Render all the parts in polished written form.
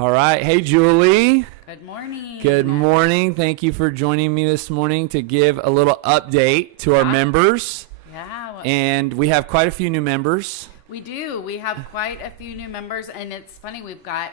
All right. Hey, Julie. Good morning. Good morning. Thank you for joining me this morning to give a little update to our members. Yeah. And we have quite a few new members. We do. We have quite a few new members, and it's funny. We've got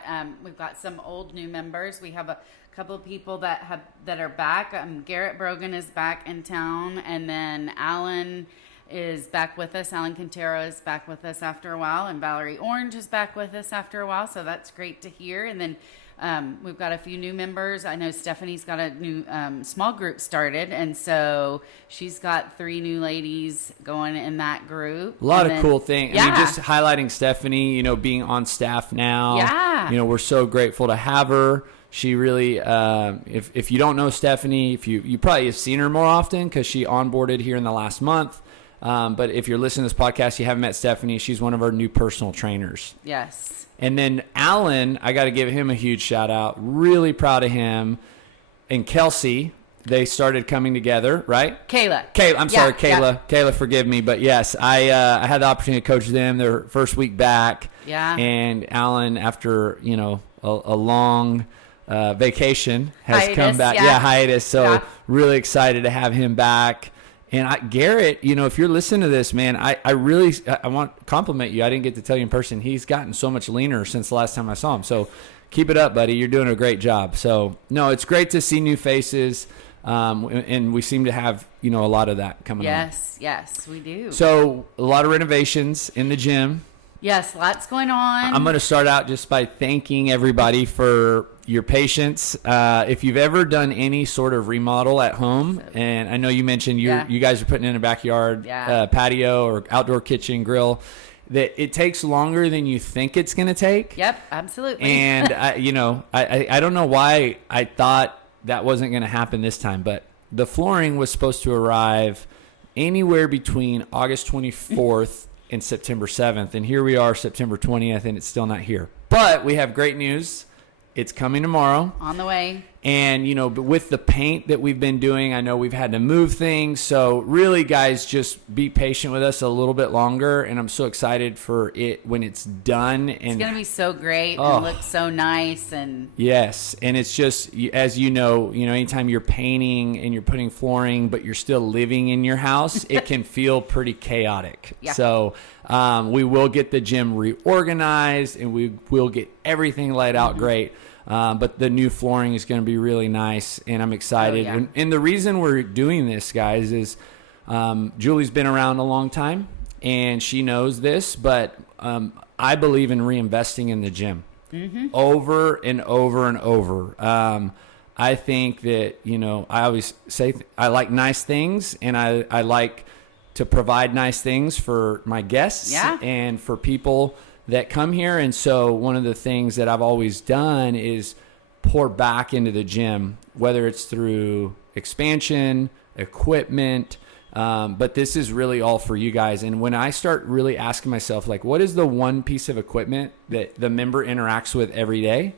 some old new members. We have a couple of people that are back. Garrett Brogan is back in town, and then Alan is back with us. Alan Quintero is back with us after a while, and Valerie Orange is back with us after a while. So that's great to hear. And then we've got a few new members. I know Stephanie's got a new small group started, and so she's got 3 new ladies going in that group. A lot of cool things. Yeah. I mean, just highlighting Stephanie, being on staff now. Yeah. We're so grateful to have her. She really, if you don't know Stephanie, if you probably have seen her more often because she onboarded here in the last month. But if you're listening to this podcast, you haven't met Stephanie. She's one of our new personal trainers. Yes. And then Alan, I got to give him a huge shout out. Really proud of him. And Kelsey, they started coming together, right? Kayla. I'm sorry, Kayla. Yeah. Kayla, forgive me. But yes, I had the opportunity to coach them their first week back. Yeah. And Alan, after, a long vacation, has hiatus, come back. Yeah, hiatus. So really excited to have him back. And Garrett, if you're listening to this, man, I want to compliment you. I didn't get to tell you in person. He's gotten so much leaner since the last time I saw him. So keep it up, buddy. You're doing a great job. So, no, it's great to see new faces. And we seem to have, a lot of that coming on. Yes, we do. So a lot of renovations in the gym. Yes, lots going on. I'm going to start out just by thanking everybody for your patience. If you've ever done any sort of remodel at home, and I know you mentioned you guys are putting in a backyard patio or outdoor kitchen grill, that it takes longer than you think it's going to take. Yep, absolutely. And I don't know why I thought that wasn't going to happen this time, but the flooring was supposed to arrive anywhere between August 24th and September 7th. And here we are, September 20th, and it's still not here. But we have great news. It's coming tomorrow. On the way. And, but with the paint that we've been doing, I know we've had to move things. So really, guys, just be patient with us a little bit longer. And I'm so excited for it when it's done. And it's going to be so great and look so nice. And yes. And it's just, as anytime you're painting and you're putting flooring, but you're still living in your house, it can feel pretty chaotic. Yeah. So we will get the gym reorganized and we will get everything laid out great. But the new flooring is going to be really nice, and I'm excited. Oh, yeah. And the reason we're doing this, guys, is Julie's been around a long time, and she knows this, but I believe in reinvesting in the gym over and over and over. I think that, I always say I like nice things, and I like to provide nice things for my guests and for people that come here. And so one of the things that I've always done is pour back into the gym, whether it's through expansion, equipment, but this is really all for you guys. And when I start really asking myself, like, what is the one piece of equipment that the member interacts with every day?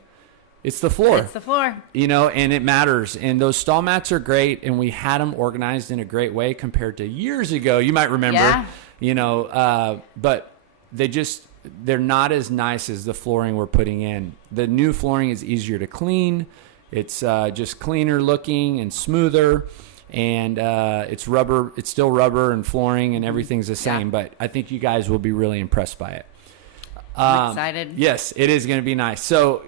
It's the floor. It's the floor. And it matters. And those stall mats are great, and we had them organized in a great way compared to years ago. You might remember, but they're not as nice as the flooring we're putting in. The new flooring is easier to clean. It's just cleaner looking and smoother. And it's rubber. It's still rubber and flooring, and everything's the same. But I think you guys will be really impressed by it. I'm excited. Yes, it is going to be nice. So,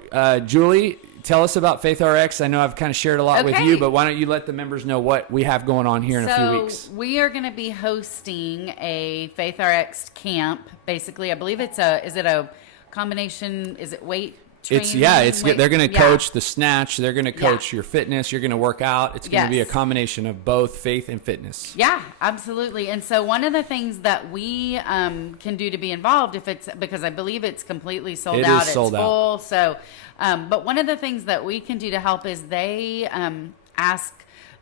Julie, tell us about Faith RX. I know I've kind of shared a lot with you, but why don't you let the members know what we have going on here in a few weeks? So we are going to be hosting a Faith RX camp. Basically, I believe is it a combination? Is it weight training? They're going to coach the snatch. They're going to coach your fitness. You're going to work out. It's going to be a combination of both faith and fitness. Yeah, absolutely. And so one of the things that we can do to be involved, because I believe it's completely sold out. It's sold full. Out. So, but one of the things that we can do to help is they ask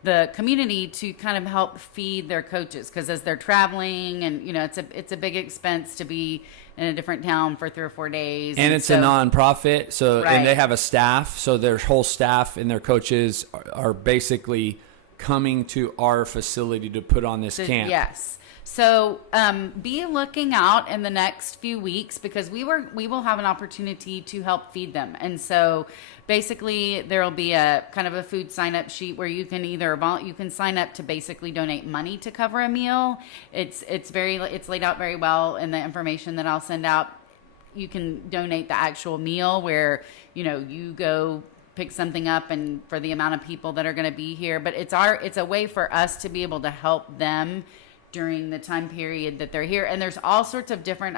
the community to kind of help feed their coaches, because as they're traveling, and it's a big expense to be in a different town for 3 or 4 days. And it's a nonprofit, so and they have a staff, so their whole staff and their coaches are basically coming to our facility to put on this camp. Yes. So be looking out in the next few weeks because we will have an opportunity to help feed them. And so basically there will be a kind of a food sign up sheet where you can you can sign up to basically donate money to cover a meal. It's laid out very well in the information that I'll send out. You can donate the actual meal where, you go pick something up and for the amount of people that are going to be here, but it's a way for us to be able to help them during the time period that they're here. And there's all sorts of different,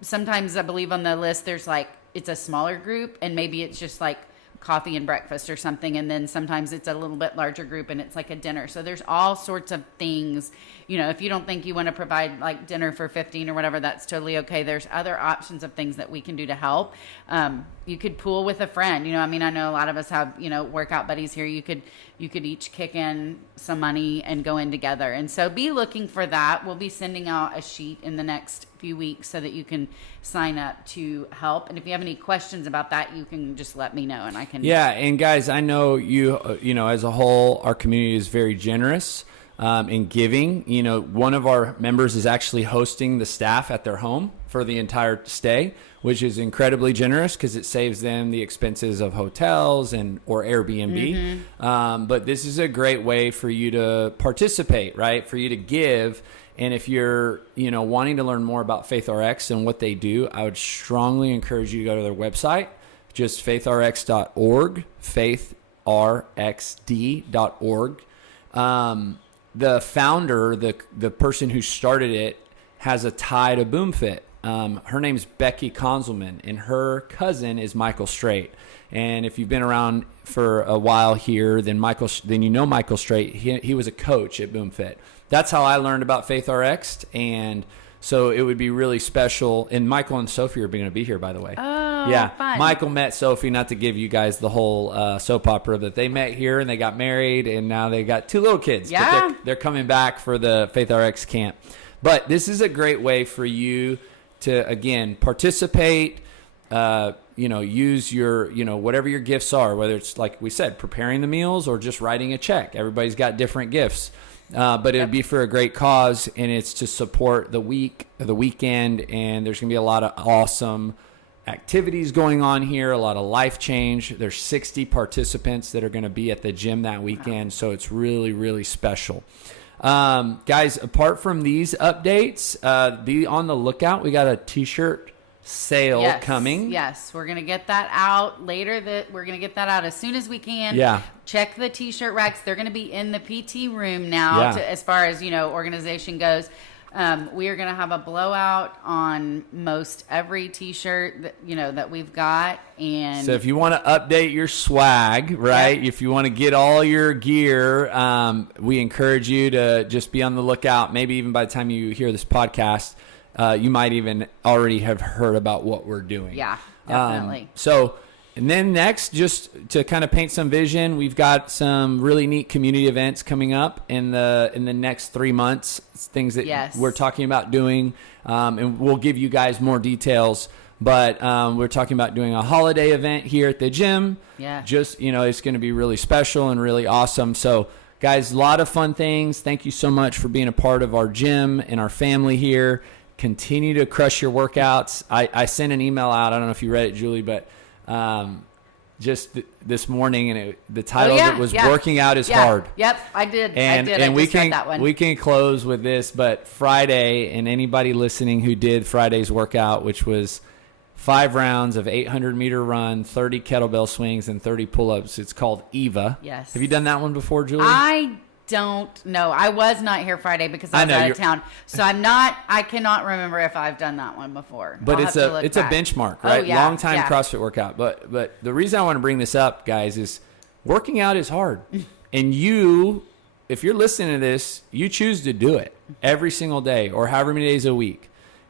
sometimes I believe on the list, there's it's a smaller group and maybe it's just coffee and breakfast or something. And then sometimes it's a little bit larger group and it's like a dinner. So there's all sorts of things, if you don't think you want to provide dinner for 15 or whatever, that's totally okay. There's other options of things that we can do to help. You could pool with a friend, I know a lot of us have, workout buddies here. You could each kick in some money and go in together. And so be looking for that. We'll be sending out a sheet in the next few weeks so that you can sign up to help. And if you have any questions about that, you can just let me know and I can. Yeah. And guys, I know as a whole, our community is very generous in giving. One of our members is actually hosting the staff at their home for the entire stay, which is incredibly generous because it saves them the expenses of hotels or Airbnb. But this is a great way for you to participate, right? For you to give. And if you're, wanting to learn more about Faith RX and what they do, I would strongly encourage you to go to their website, just faithrx.org, faithrxd.org. The founder, the person who started it, has a tie to BoomFit. Her name's Becky Konzelman, and her cousin is Michael Straight. And if you've been around for a while here, then you know Michael Straight. He was a coach at BoomFit. That's how I learned about Faith RX, and so it would be really special. And Michael and Sophie are going to be here, by the way. Oh, yeah. Fun. Michael met Sophie, not to give you guys the whole soap opera, that they met here and they got married, and now they got 2 little kids. Yeah. But they're coming back for the Faith RX camp. But this is a great way for you to, again, participate, use your, whatever your gifts are, whether it's, like we said, preparing the meals or just writing a check. Everybody's got different gifts. But it would be for a great cause, and it's to support the weekend, and there's going to be a lot of awesome activities going on here, a lot of life change. There's 60 participants that are going to be at the gym that weekend, so it's really, really special. Guys, apart from these updates, be on the lookout. We got a t-shirt sale coming. Yes, we're going to get that out later. We're going to get that out as soon as we can. Yeah. Check the t-shirt racks. They're going to be in the PT room now as far as, organization goes. We are going to have a blowout on most every t-shirt that we've got. And so if you want to update your swag, right? If you want to get all your gear, we encourage you to just be on the lookout. Maybe even by the time you hear this podcast, you might even already have heard about what we're doing. Yeah, definitely. And then next, just to kind of paint some vision, we've got some really neat community events coming up in the next 3 months. Things that we're talking about doing, and we'll give you guys more details. But we're talking about doing a holiday event here at the gym. Yeah. Just, it's going to be really special and really awesome. So, guys, a lot of fun things. Thank you so much for being a part of our gym and our family here. Continue to crush your workouts. I sent an email out. I don't know if you read it, Julie, but just this morning, and the title of it was "Working Out is Hard." Yep, I did. And I we just read that one. We can close with this, but Friday, and anybody listening who did Friday's workout, which was 5 rounds of 800-meter run, 30 kettlebell swings, and 30 pull-ups. It's called EVA. Yes. Have you done that one before, Julie? I don't know. I was not here Friday because I was out of town. So I cannot remember if I've done that one before. But it's a benchmark, right? Long time CrossFit workout. But the reason I want to bring this up, guys, is working out is hard. And if you're listening to this, you choose to do it every single day or however many days a week.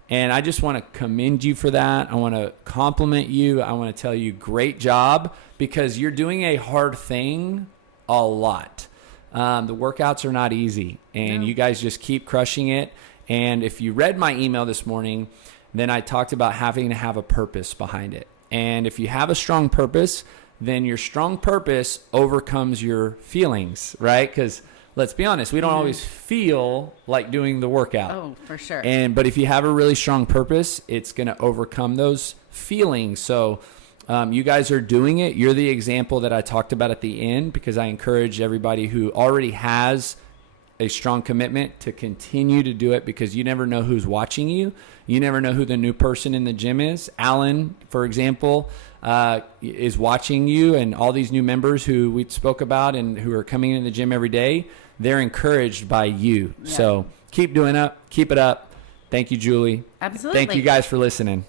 And I just want to commend you for that. I want to compliment you. I want to tell you great job, because you're doing a hard thing a lot. The workouts are not easy, and you guys just keep crushing it. And if you read my email this morning, then I talked about having to have a purpose behind it. And if you have a strong purpose, then your strong purpose overcomes your feelings, right? Because let's be honest, we don't always feel like doing the workout. Oh, for sure. But if you have a really strong purpose, it's going to overcome those feelings. So you guys are doing it. You're the example that I talked about at the end, because I encourage everybody who already has a strong commitment to continue to do it, because you never know who's watching you. You never know who the new person in the gym is. Alan, for example, is watching you, and all these new members who we spoke about and who are coming into the gym every day, they're encouraged by you. Yeah. So keep doing it. Keep it up. Thank you, Julie. Absolutely. Thank you guys for listening.